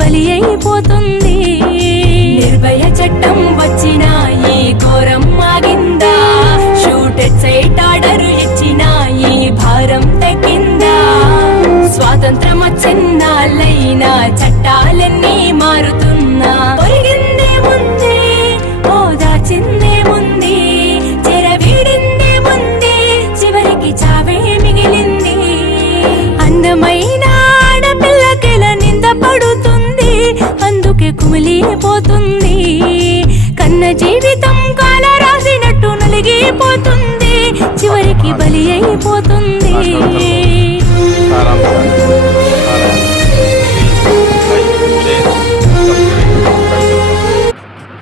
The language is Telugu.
బలి అయిపోతుంది. నిర్భయ చట్టం వచ్చిన ఈ ఘోరం ఆగిందా? షూటెడ్ సైట్ ఆర్డర్ ఇచ్చిన ఈ భారం తగ్గిందా? స్వాతంత్రం వచ్చిన్నాళ్ళైనా చట్టాలన్నీ మారుతున్నా ఒరిగిందేముంది, ఓదాచిందేముంది, చెరవీడిందేముంది, చివరికి చావే మిగిలింది. అందమైన ఆడపిల్లకెల నింద పడుతుంది, అందుకే కుమిలిపోతుంది. కన్న జీవితం కాల రాసినట్టు నలిగిపోతుంది, చివరికి బలి అయిపోతుంది.